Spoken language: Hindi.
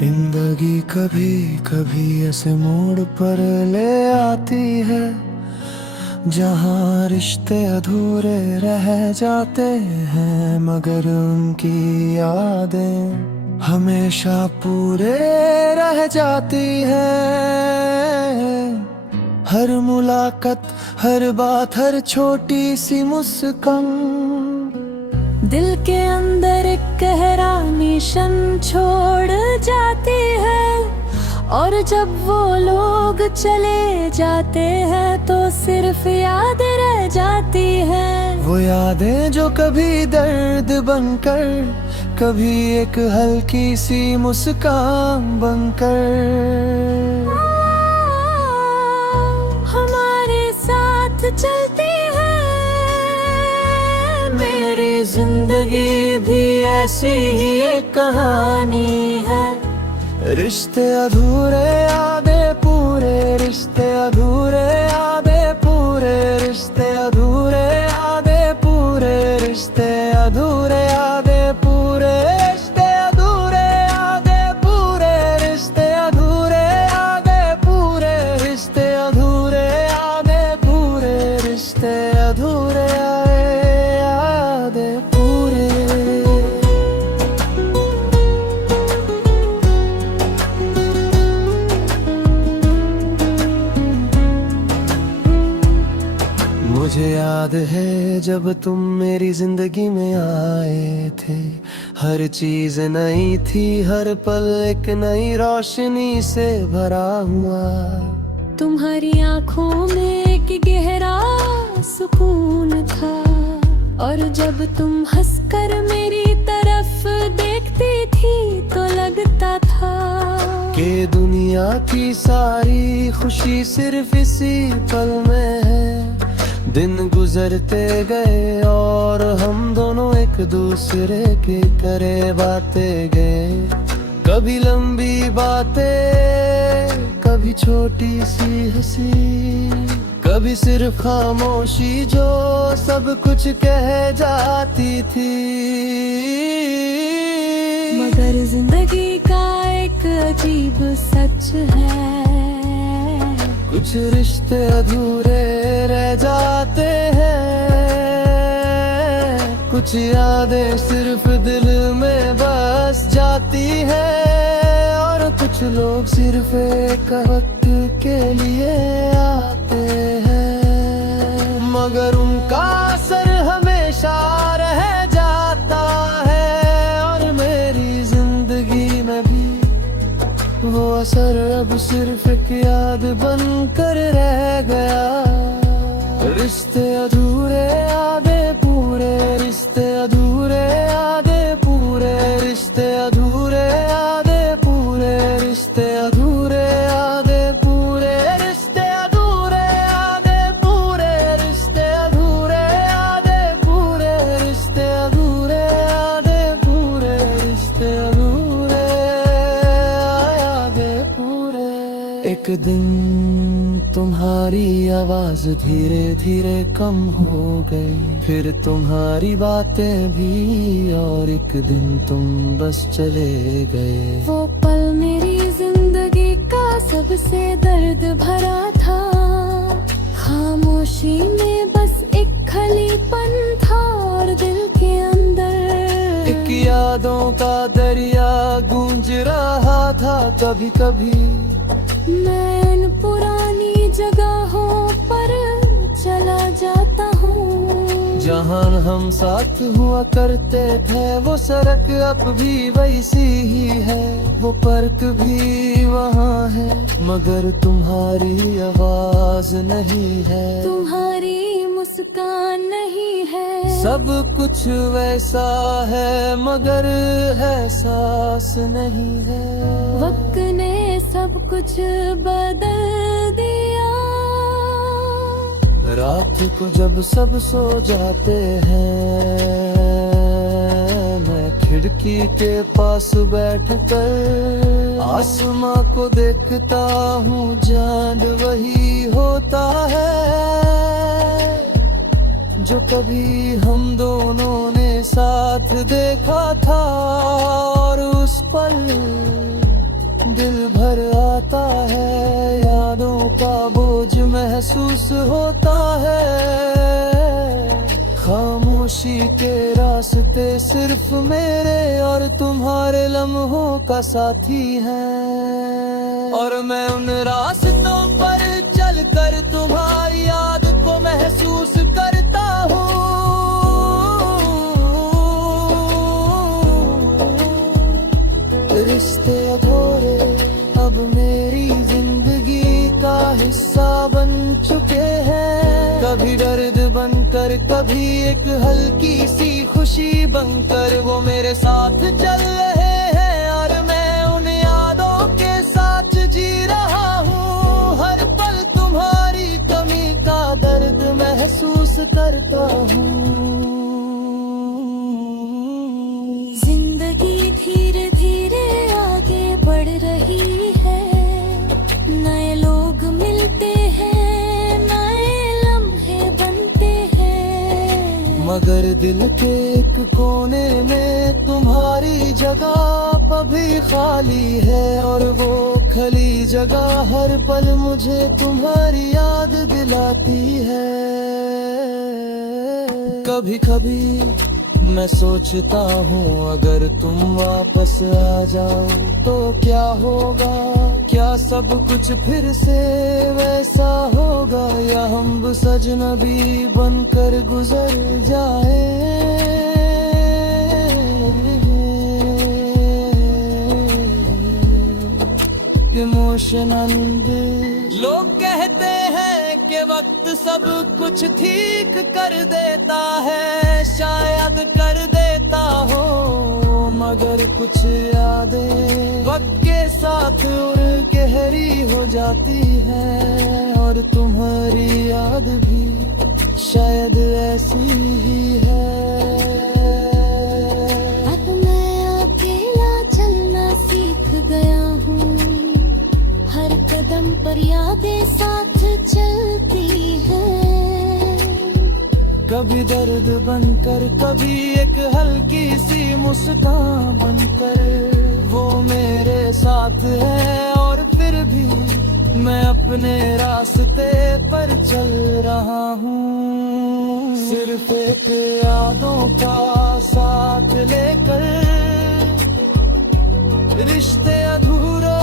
जिंदगी कभी कभी ऐसे मोड़ पर ले आती है जहाँ रिश्ते अधूरे रह जाते हैं, मगर उनकी यादें हमेशा पूरे रह जाती हैं। हर मुलाकात, हर बात, हर छोटी सी मुस्कान दिल के अंदर एक गहरा निशान छोड़ जाती है। और जब वो लोग चले जाते हैं तो सिर्फ याद रह जाती है। वो यादें जो कभी दर्द बनकर, कभी एक हल्की सी मुस्कान बनकर हमारे साथ चलती है। मेरी जिंदगी भी ऐसी ही एक कहानी है। रिश्ते अधूरे आधे पूरे, रिश्ते अधूरे आधे पूरे, रिश्ते अधूरे आधे पूरे, रिश्ते अधूरे आधे पूरे, रिश्ते अधूरे आधे पूरे, रिश्ते अधूरे आधे पूरे, रिश्ते अधूरे आधे पूरे, रिश्ते अधूरे आधे पूरे। मुझे याद है जब तुम मेरी जिंदगी में आए थे, हर चीज नई थी, हर पल एक नई रोशनी से भरा हुआ। तुम्हारी आंखों में एक गहरा सुकून था। और जब तुम हंसकर मेरी तरफ देखती थी तो लगता था कि दुनिया की सारी खुशी सिर्फ इसी पल में है। दिन गुजरते गए और हम दोनों एक दूसरे के करीब आते गए। कभी लंबी बातें, कभी छोटी सी हंसी, कभी सिर्फ खामोशी जो सब कुछ कह जाती थी। मगर जिंदगी का एक अजीब सच है, कुछ रिश्ते अधूरे रह जाते हैं, कुछ यादें सिर्फ दिल में बस जाती हैं, और कुछ लोग सिर्फ एक वक्त के लिए आते हैं, मगर उनका असर हमेशा रह जाता है। और मेरी जिंदगी में भी वो असर अब सिर्फ एक याद बनकर रह गया। रिश्ते अधूरे आधे पूरे, रिश्ते अधूरे आधे पूरे, रिश्ते अधूरे आधे पूरे, रिश्ते अधूरे आधे पूरे, रिश्ते अधूरे आधे पूरे, रिश्ते अधूरे आधे पूरे, रिश्ते अधूरे आधे पूरे, रिश्ते अधूरे आधे पूरे। एक दिन तुम्हारी आवाज धीरे धीरे कम हो गई, फिर तुम्हारी बातें भी, और एक दिन तुम बस चले गए। वो पल मेरी जिंदगी का सबसे दर्द भरा था। खामोशी में बस एक खालीपन था, और दिल के अंदर एक यादों का दरिया गूंज रहा था। कभी कभी मैं इन पुरानी जगहों पर चला जाता हूँ, जहाँ हम साथ हुआ करते थे। वो सड़क अब भी वैसी ही है, वो पार्क भी वहाँ है, मगर तुम्हारी आवाज नहीं है, तुम्हारी मुस्कान नहीं है। सब कुछ वैसा है मगर एहसास नहीं है। वक्त ने सब कुछ बदल दिया। रात को जब सब सो जाते हैं, मैं खिड़की के पास बैठकर आसमां को देखता हूँ। चांद वही होता है जो कभी हम दोनों ने साथ देखा था, और उस पल दिल भर आता है, यादों का बोझ महसूस होता है। खामोशी के रास्ते सिर्फ मेरे और तुम्हारे लम्हों का साथी हैं। और मैं उन रास्तों पर चलकर तुम्हारी याद को महसूस करता हूँ। रिश्ते अधूरे अब मेरी जिंदगी का हिस्सा बन चुके हैं। कभी दर्द बनकर, कभी एक हल्की सी खुशी बनकर वो मेरे साथ चल रहे हैं। और मैं उन यादों के साथ जी रहा हूँ। हर पल तुम्हारी कमी का दर्द महसूस करता हूँ। जिंदगी धीरे धीरे आगे बढ़ रही है, नए लोग मिलते हैं, नए लम्हे बनते हैं। मगर दिल के एक कोने में तुम्हारी जगह अभी खाली है। और वो खाली जगह हर पल मुझे तुम्हारी याद दिलाती है। कभी कभी मैं सोचता हूँ अगर तुम वापस आ जाओ तो क्या होगा। क्या सब कुछ फिर से वैसा होगा, या हम बस अजनबी बनकर गुजर जाए। इमोशनल लोग कहते हैं कि वक्त सब कुछ ठीक कर देता है, शायद कर देता हो। मगर कुछ यादें वक्त के साथ और गहरी हो जाती है। और तुम्हारी याद भी शायद ऐसी ही है। अब मैं अकेला चलना सीख गया हूँ, हर कदम पर यादें साथ चलती हैं। कभी दर्द बनकर, कभी एक हल्की सी मुस्कान बनकर वो मेरे साथ है। और फिर भी मैं अपने रास्ते पर चल रहा हूँ, सिर्फ एक यादों का साथ लेकर। रिश्ते अधूरे